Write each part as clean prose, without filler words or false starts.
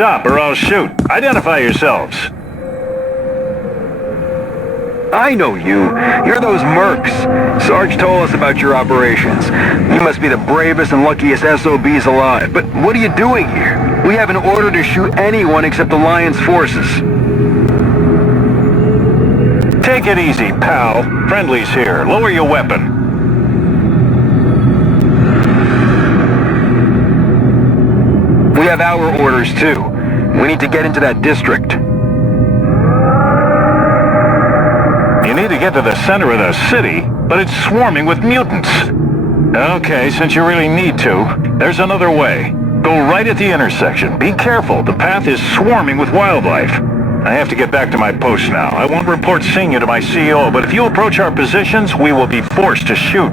Stop or I'll shoot. Identify yourselves. I know you. You're those Mercs. Sarge told us about your operations. You must be the bravest and luckiest SOBs alive. But what are you doing here? We have an order to shoot anyone except Alliance forces. Take it easy, pal. Friendly's here. Lower your weapon. We have our orders, too. We need to get into that district. You need to get to the center of the city, but it's swarming with mutants. Okay, since you really need to, there's another way. Go right at the intersection. Be careful, the path is swarming with wildlife. I have to get back to my post now. I won't report seeing you to my CEO, but if you approach our positions, we will be forced to shoot.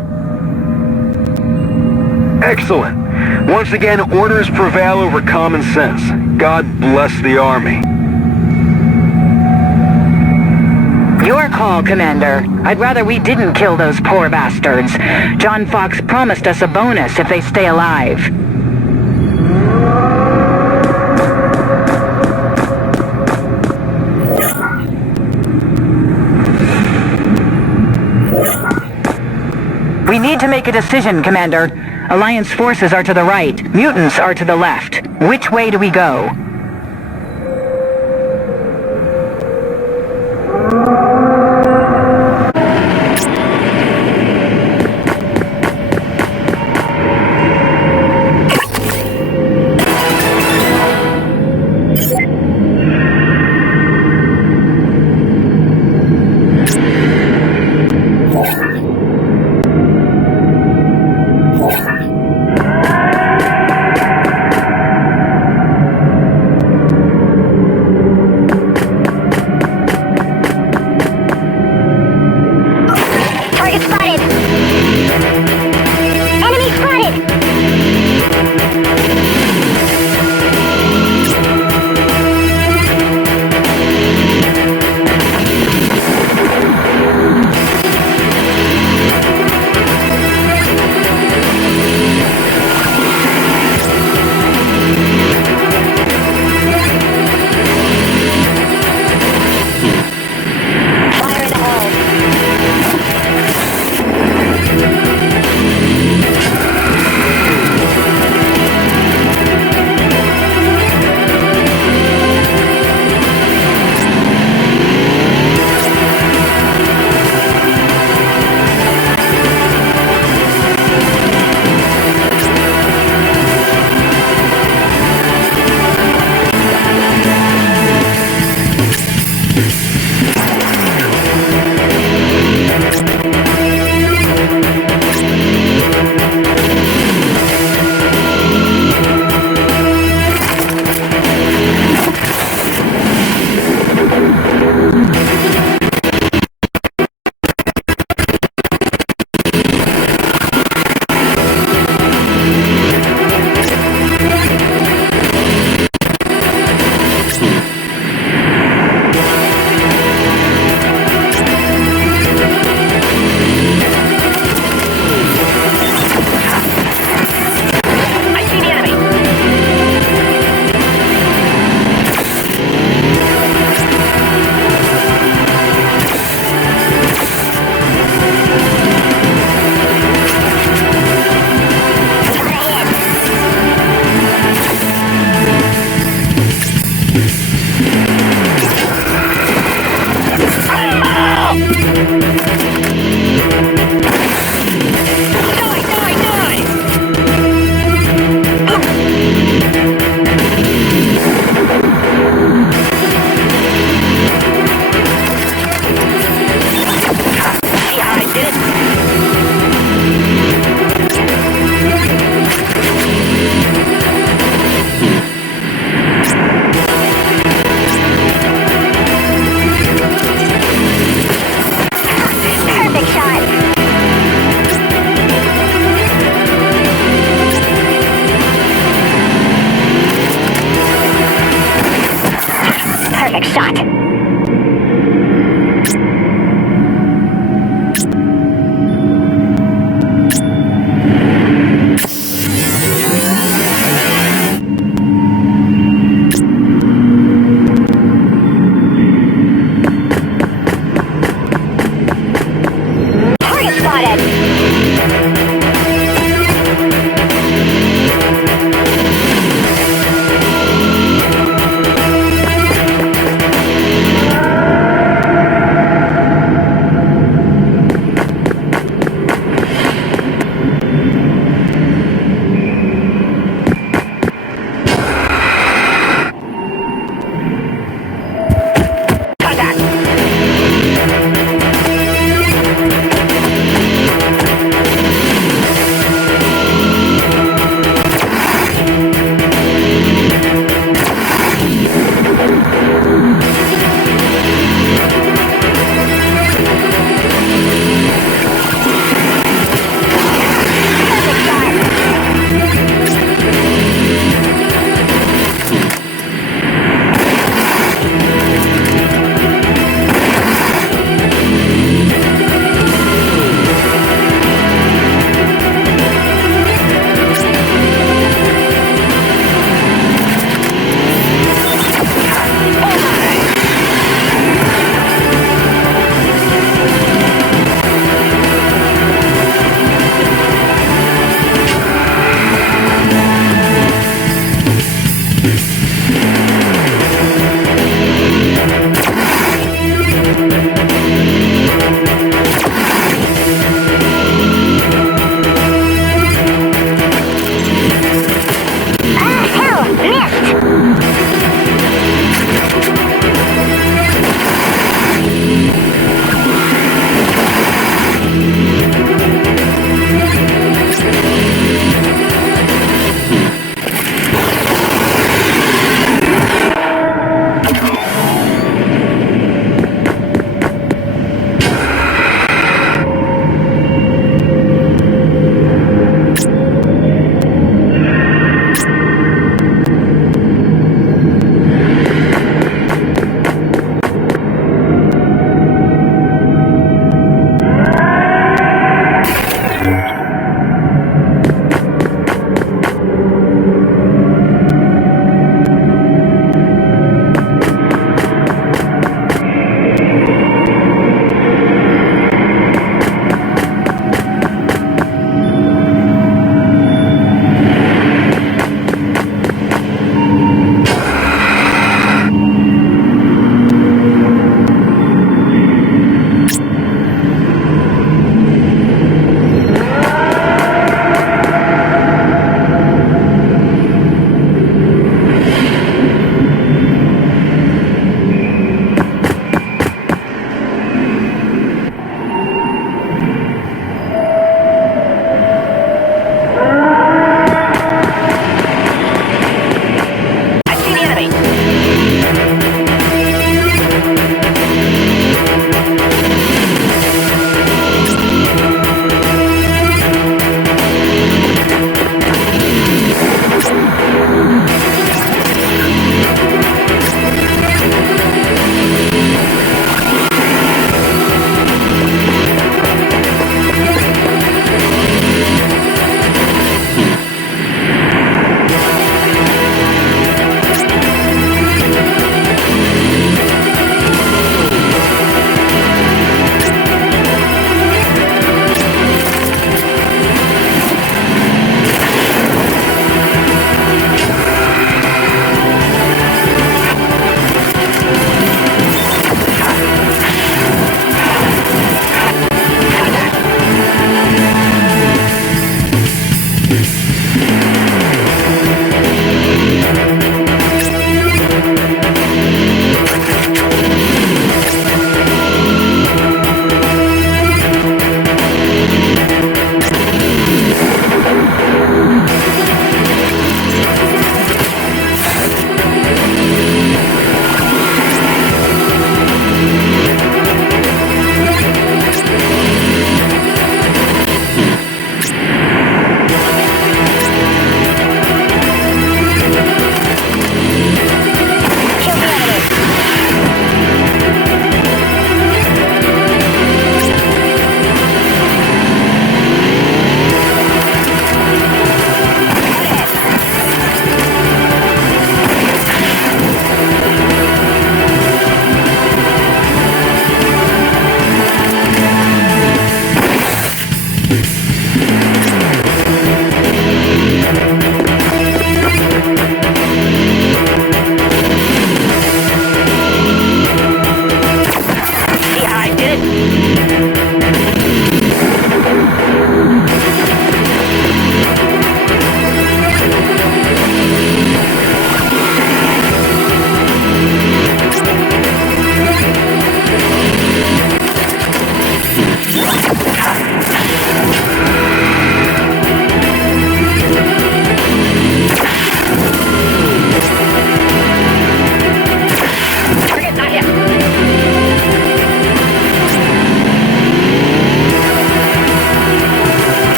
Excellent. Once again, orders prevail over common sense. God bless the Army. Your call, Commander. I'd rather we didn't kill those poor bastards. John Fox promised us a bonus if they stay alive. We need to make a decision, Commander. Alliance forces are to the right. Mutants are to the left. Which way do we go?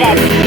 spotted!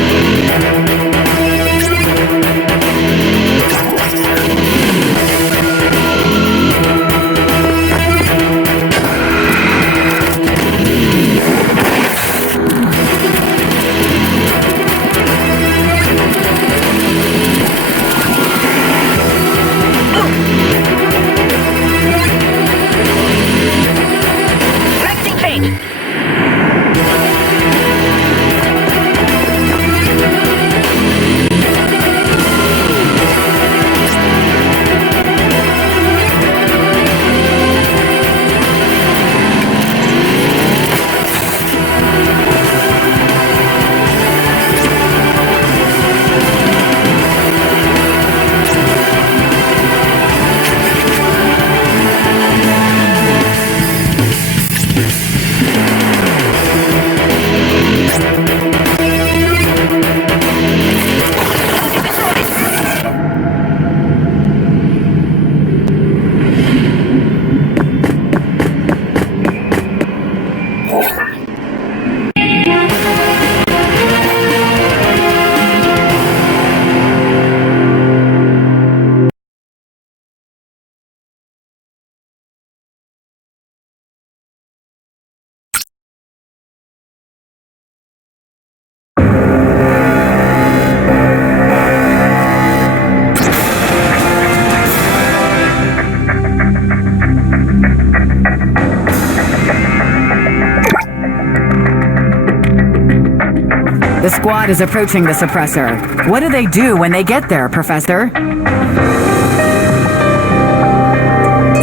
The squad is approaching the suppressor. What do they do when they get there, Professor?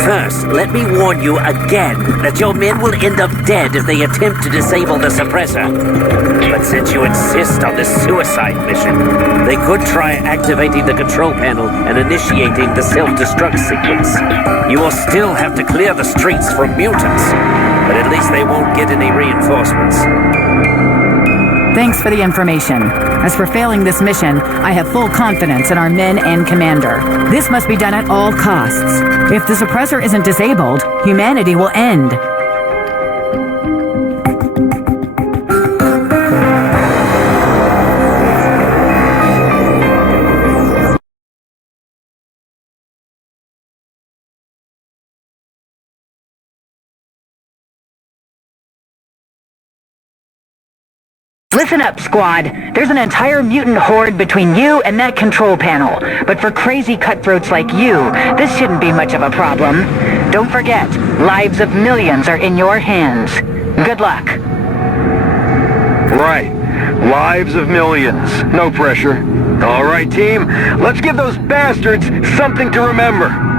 First, let me warn you again that your men will end up dead if they attempt to disable the suppressor. But since you insist on this suicide mission, they could try activating the control panel and initiating the self-destruct sequence. You will still have to clear the streets from mutants, but at least they won't get any reinforcements. Thanks for the information. As for failing this mission, I have full confidence in our men and commander. This must be done at all costs. If the suppressor isn't disabled, humanity will end. Listen up, squad. There's an entire mutant horde between you and that control panel. But for crazy cutthroats like you, this shouldn't be much of a problem. Don't forget, lives of millions are in your hands. Good luck. Right. Lives of millions. No pressure. All right, team. Let's give those bastards something to remember.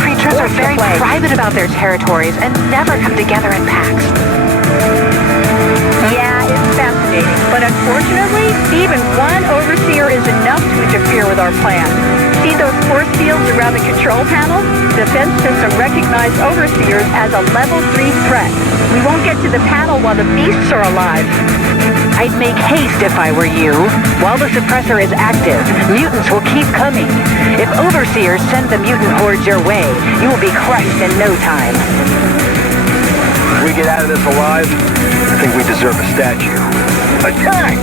Creatures are very private about their territories and never come together in packs. Yeah, it's fascinating, but unfortunately, even one overseer is enough to interfere with our plan. See those force fields around the control panel? Defense system recognized overseers as a level 3 threat. We won't get to the panel while the beasts are alive. I'd make haste if I were you. While the suppressor is active, mutants will keep coming. If overseers send the mutant hordes your way, you will be crushed in no time. If we get out of this alive, I think we deserve a statue. Attack!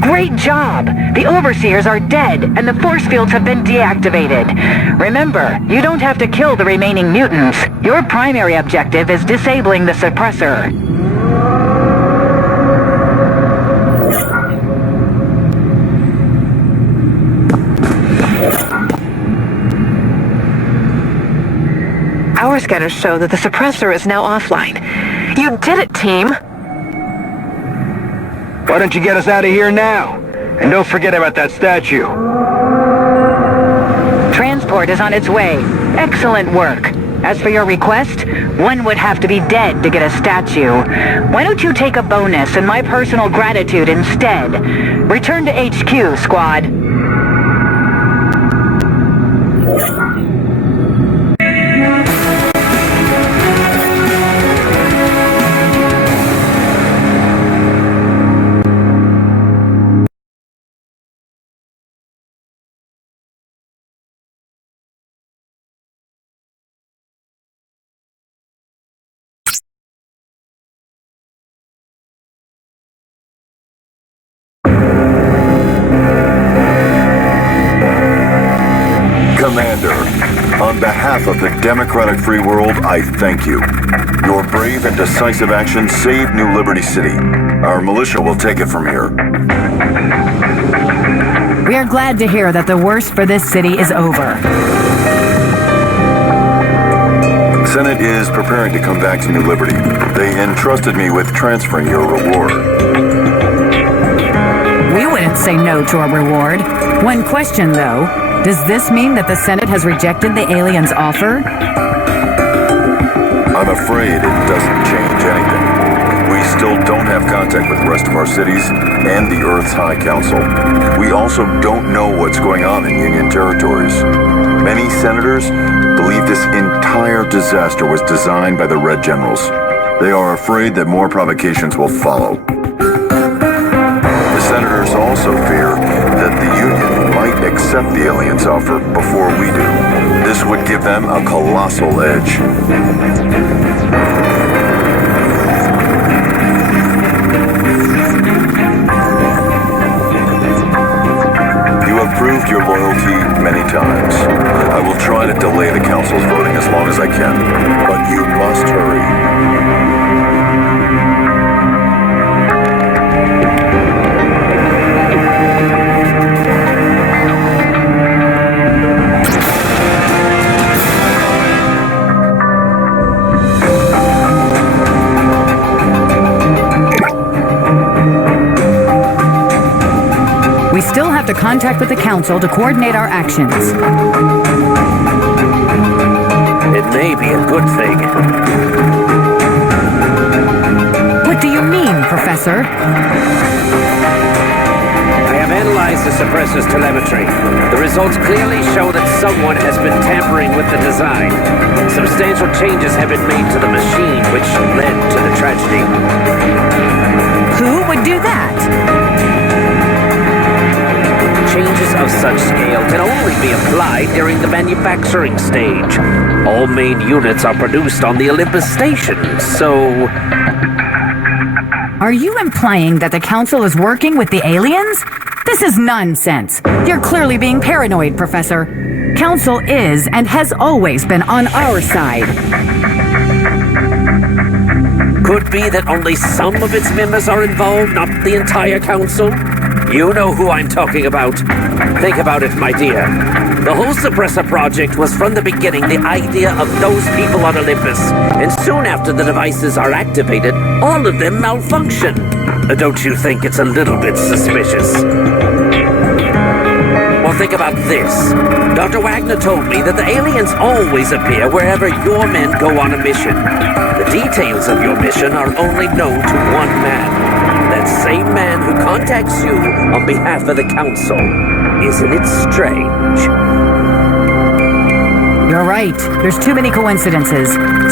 Great job! The overseers are dead, and the force fields have been deactivated. Remember, you don't have to kill the remaining mutants. Your primary objective is disabling the suppressor. Our scanners show that the suppressor is now offline. You did it, team! Why don't you get us out of here now? And don't forget about that statue. Transport is on its way. Excellent work. As for your request, one would have to be dead to get a statue. Why don't you take a bonus and my personal gratitude instead? Return to HQ, squad. Commander, on behalf of the democratic free world, I thank you. Your brave and decisive action saved New Liberty City. Our militia will take it from here. We are glad to hear that the worst for this city is over. The Senate is preparing to come back to New Liberty. They entrusted me with transferring your reward. We wouldn't say no to a reward. One question, though. Does this mean that the Senate has rejected the aliens' offer? I'm afraid it doesn't change anything. We still don't have contact with the rest of our cities and the Earth's High Council. We also don't know what's going on in Union territories. Many senators believe this entire disaster was designed by the Red Generals. They are afraid that more provocations will follow. The senators also fear that the Union might accept the aliens' offer before we do. This would give them a colossal edge. You have proved your loyalty many times. I will try to delay the Council's voting as long as I can, but you must hurry. We still have to contact with the Council to coordinate our actions. It may be a good thing. What do you mean, Professor? I have analyzed the suppressor's telemetry. The results clearly show that someone has been tampering with the design. Substantial changes have been made to the machine, which led to the tragedy. Who would do that? Changes of such scale can only be applied during the manufacturing stage. All main units are produced on the Olympus station, so... Are you implying that the Council is working with the aliens? This is nonsense. You're clearly being paranoid, Professor. Council is and has always been on our side. Could be that only some of its members are involved, not the entire Council. You know who I'm talking about. Think about it, my dear. The whole suppressor project was from the beginning the idea of those people on Olympus. And soon after the devices are activated, all of them malfunction. Don't you think it's a little bit suspicious? Well, think about this. Dr. Wagner told me that the aliens always appear wherever your men go on a mission. The details of your mission are only known to one man. That same man who contacts you on behalf of the Council. Isn't it strange? You're right. There's too many coincidences.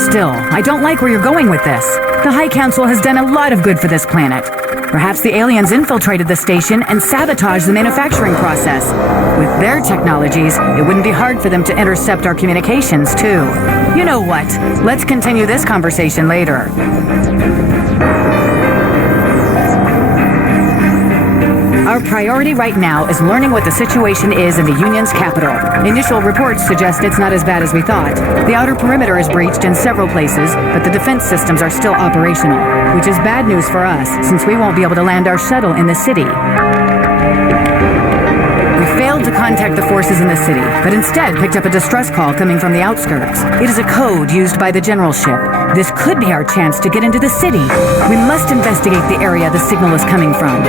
Still, I don't like where you're going with this. The High Council has done a lot of good for this planet. Perhaps the aliens infiltrated the station and sabotaged the manufacturing process. With their technologies, it wouldn't be hard for them to intercept our communications, too. You know what? Let's continue this conversation later. Our priority right now is learning what the situation is in the Union's capital. Initial reports suggest it's not as bad as we thought. The outer perimeter is breached in several places, but the defense systems are still operational, which is bad news for us, since we won't be able to land our shuttle in the city. We failed to contact the forces in the city, but instead picked up a distress call coming from the outskirts. It is a code used by the general ship. This could be our chance to get into the city. We must investigate the area the signal is coming from.